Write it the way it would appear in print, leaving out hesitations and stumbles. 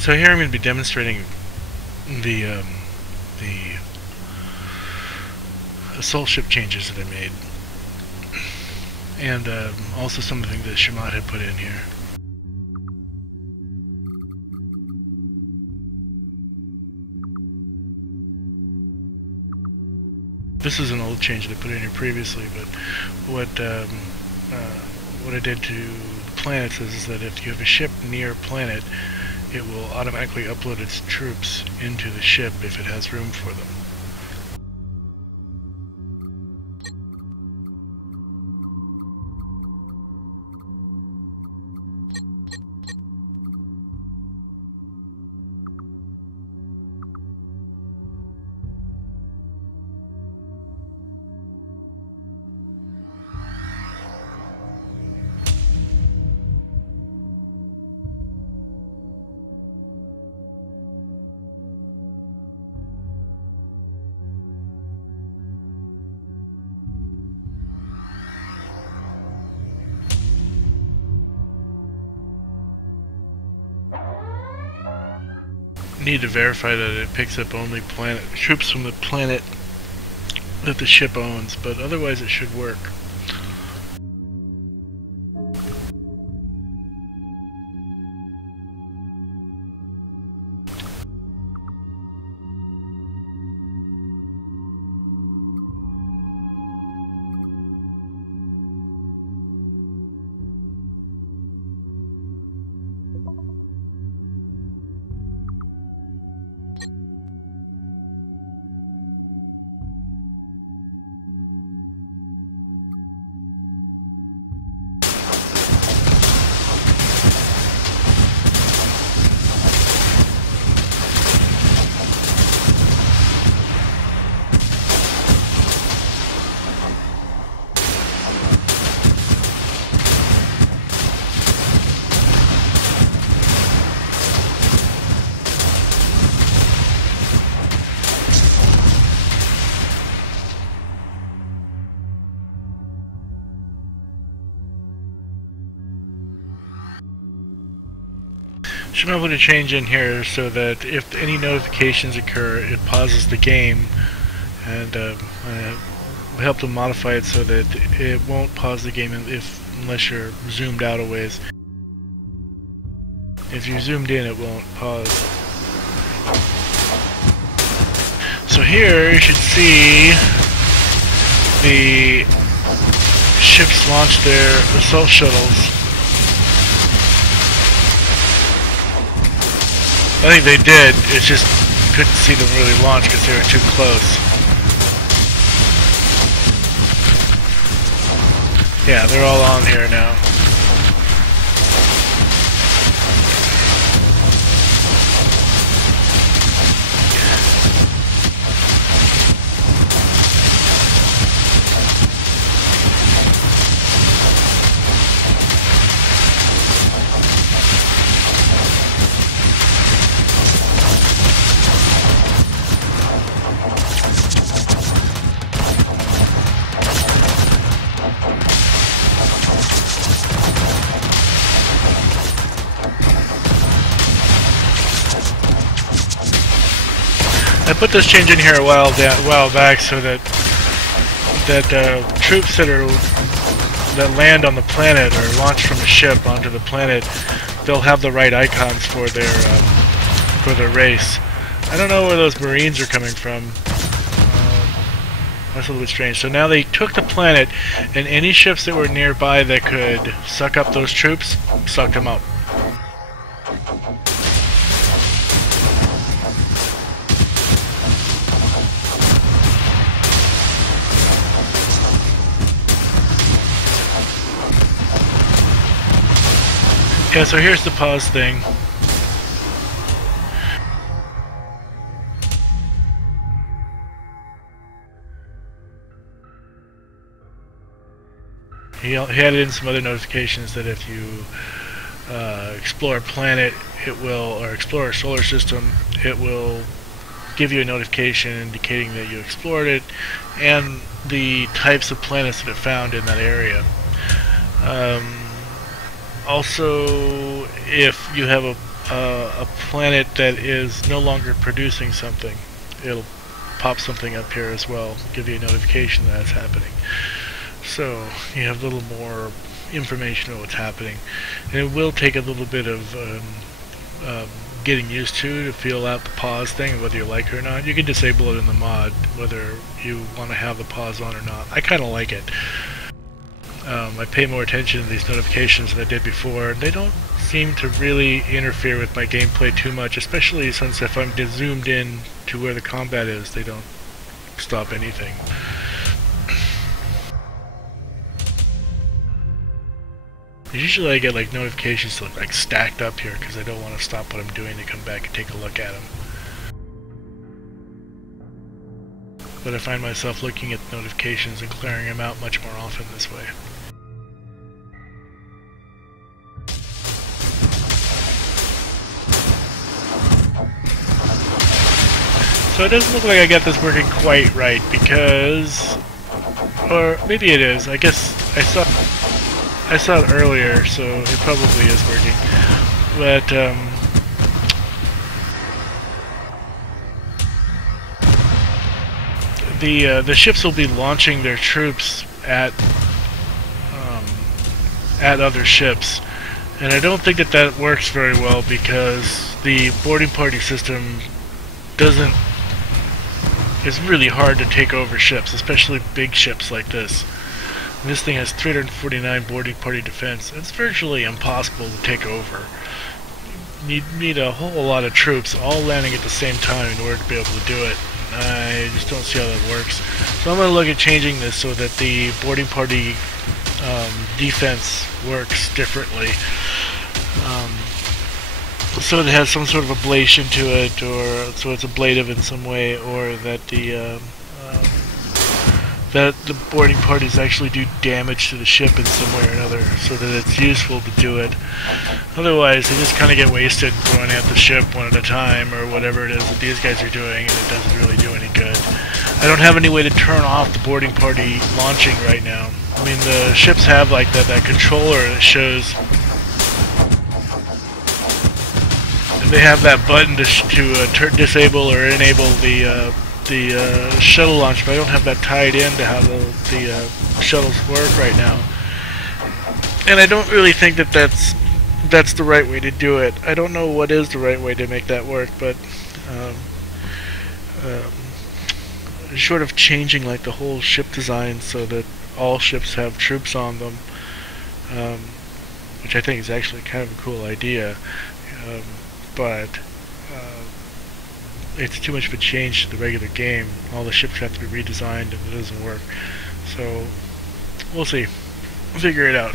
So here I'm going to be demonstrating the assault ship changes that I made, and also some of the things that Shamat had put in here. This is an old change that I put in here previously, but what I did to the planets is that if you have a ship near a planet, it will automatically upload its troops into the ship if it has room for them. Need to verify that it picks up only troops from the planet that the ship owns, but otherwise it should work. Should be able to change in here so that if any notifications occur, it pauses the game, and we help to modify it so that it won't pause the game unless you're zoomed out a ways. If you're zoomed in, it won't pause. So here you should see the ships launch their assault shuttles. I think they did, it's just couldn't see them really launch because they were too close. Yeah, they're all on here now. I put this change in here a while back so that troops that land on the planet or launch from a ship onto the planet, they'll have the right icons for their race. I don't know where those Marines are coming from. That's a little bit strange. So now they took the planet, and any ships that were nearby that could suck up those troops, sucked them up. Yeah, so here's the pause thing. He added in some other notifications that if you explore a planet, or explore a solar system, it will give you a notification indicating that you explored it and the types of planets that it found in that area. Also, if you have a planet that is no longer producing something, it'll pop something up here as well, give you a notification that it's happening. So you have a little more information on what's happening, and it will take a little bit of getting used to feel out the pause thing, whether you like it or not. You can disable it in the mod, whether you want to have the pause on or not. I kind of like it. I pay more attention to these notifications than I did before. They don't seem to really interfere with my gameplay too much, especially since if I'm zoomed in to where the combat is, they don't stop anything. Usually I get like notifications like stacked up here because I don't want to stop what I'm doing to come back and take a look at them. But I find myself looking at the notifications and clearing them out much more often this way. So it doesn't look like I got this working quite right because, or maybe it is. I guess I saw it earlier, so it probably is working. But the ships will be launching their troops at other ships, and I don't think that works very well because the boarding party system doesn't. It's really hard to take over ships, especially big ships like this. And this thing has 349 boarding party defense. It's virtually impossible to take over. You need a whole lot of troops all landing at the same time in order to be able to do it. I just don't see how that works. So I'm going to look at changing this so that the boarding party defense works differently. So it has some sort of ablation to it, or so it's ablative in some way, or that the boarding parties actually do damage to the ship in some way or another, so that it's useful to do it. Otherwise, they just kind of get wasted throwing at the ship one at a time, or whatever it is that these guys are doing, and it doesn't really do any good. I don't have any way to turn off the boarding party launching right now. I mean, the ships have like that controller that shows. They have that button to disable or enable the shuttle launch, but I don't have that tied in to how the shuttles work right now. And I don't really think that's the right way to do it. I don't know what is the right way to make that work, but short of changing like the whole ship design so that all ships have troops on them, which I think is actually kind of a cool idea. But it's too much of a change to the regular game. All the ships have to be redesigned and it doesn't work. So we'll see. We'll figure it out.